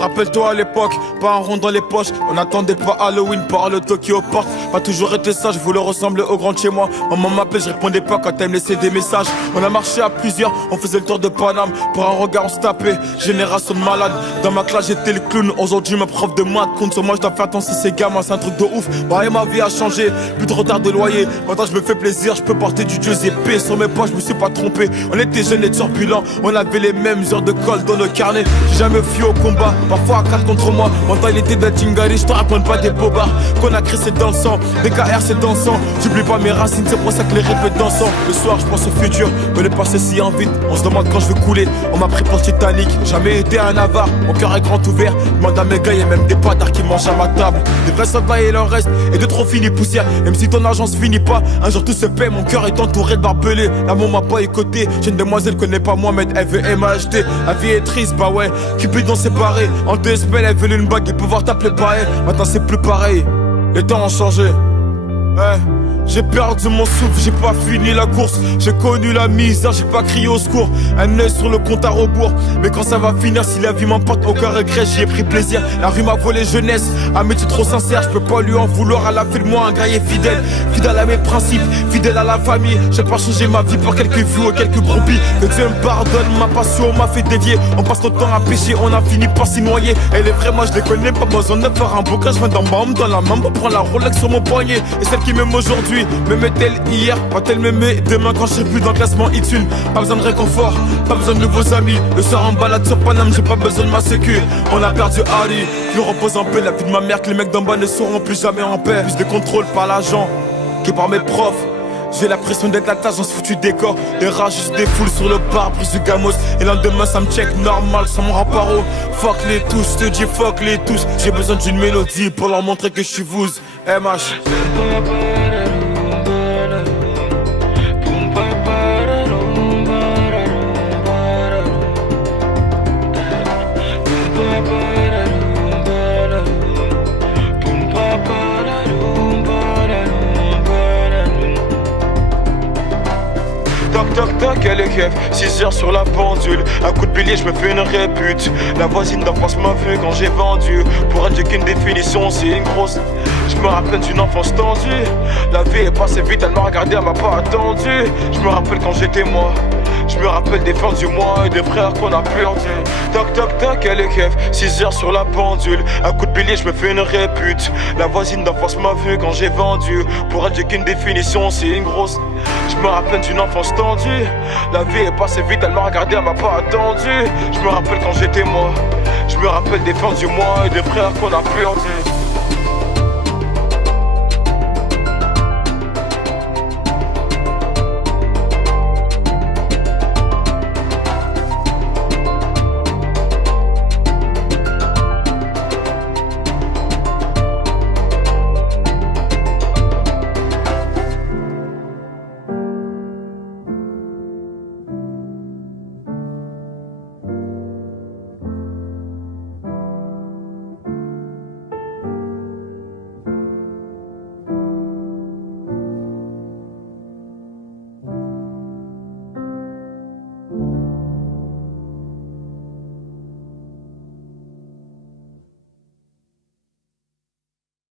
Rappelle-toi à l'époque, pas un rond dans les poches. On n'attendait pas Halloween par le Tokyo Park. Pas toujours été sage, je voulais ressembler au grand de chez moi. Maman m'appelait, je répondais pas quand elle me laissait des messages. On a marché à plusieurs, on faisait le tour de Paname. Pour un regard on se tapait, génération de malades. Dans ma classe j'étais le clown, aujourd'hui ma prof de maths compte sur moi, je dois faire attention ces gamins, c'est un truc de ouf. Bah et ma vie a changé, plus de retard de loyer. Maintenant je me fais plaisir, je peux porter du Dieu épais. Sur mes poches je me suis pas trompé, on était jeunes et turbulents. On avait les mêmes heures de colle dans nos carnets. J'ai jamais fui au combat, parfois à 4 contre moi. Mentalité de Tingari, je te raconte pas des bobards. Qu'on a créé c'est dans le sang, DKR c'est dans le sang. J'oublie pas mes racines, c'est pour ça que les répètes dansant. Le soir je pense au futur, mais le passé si en vite. On se demande quand je veux couler, on m'a pris pour le Titanic. Jamais été un avare, mon cœur est grand ouvert. Demande à mes gars, y'a même des patards qui mangent à ma table. Des vrais soldats il en reste, et de trop finis poussière. Même si ton argent se finit pas, un jour tout se paie. Mon cœur est entouré de barbelés. L'amour m'a pas écouté, j'ai une demoiselle connaît pas Mohamed, elle veut MHD. La vie est triste, bah ouais, Cupidon séparé. En 2 semaines elle veut une bague et pouvoir t'appeler pas elle. Maintenant c'est plus pareil, les temps ont changé. Ouais. J'ai perdu mon souffle, j'ai pas fini la course. J'ai connu la misère, j'ai pas crié au secours. Un œil sur le compte à rebours. Mais quand ça va finir, si la vie m'emporte, aucun regret, j'y ai pris plaisir. La rue m'a volé jeunesse, un métier trop sincère. Je peux pas lui en vouloir, elle a fait de moi un guerrier fidèle. Fidèle à mes principes, fidèle à la famille. J'ai pas changé ma vie pour quelques vues ou quelques groupies. Que Dieu me pardonne, ma passion m'a fait dévier. On passe notre temps à pêcher, on a fini par s'y noyer. Elle est vraie, moi je les connais, pas besoin de faire un bouquin. Je viens d'en bas, dans la main, pour prendre la Rolex sur mon poignet. Et celle qui m'aime aujourd'hui m'aimait-elle hier, va-t-elle m'aimer demain quand je serai plus dans le classement X1? Pas besoin de réconfort, pas besoin de nouveaux amis. Le soir en balade sur Paname, j'ai pas besoin de ma sécu. On a perdu Ali, plus repose en paix. La vie de ma mère que les mecs d'en bas ne seront plus jamais en paix. Plus de contrôle par l'agent que par mes profs. J'ai l'impression d'être la tâche dans ce foutu décor. Les rages juste des foules sur le pare-brise du gamos. Et l'un demain ça me check normal sans mon rapparo. Fuck les tous, je te dis fuck les tous. J'ai besoin d'une mélodie pour leur montrer que je suis vous. MH. Toc toc, elle est keuf, 6 heures sur la pendule. Un coup de billet, je me fais une répute. La voisine d'en face m'a vu quand j'ai vendu. Pour elle, j'ai qu'une définition, c'est une grosse. Je me rappelle d'une enfance tendue. La vie est passée vite, elle m'a regardé, elle m'a pas attendu. Je me rappelle quand j'étais moi. Je me rappelle des fins du mois et des frères qu'on a perdu. Toc toc toc, elle est keuf, 6 heures sur la pendule. Un coup de billet, je me fais une répute. La voisine d'en face m'a vu quand j'ai vendu. Pour elle, j'ai qu'une définition, c'est une grosse. Je me rappelle d'une enfance tendue. La vie est passée vite, elle m'a regardé, elle m'a pas attendu. Je me rappelle quand j'étais moi. Je me rappelle des fins du mois et des frères qu'on a perdu.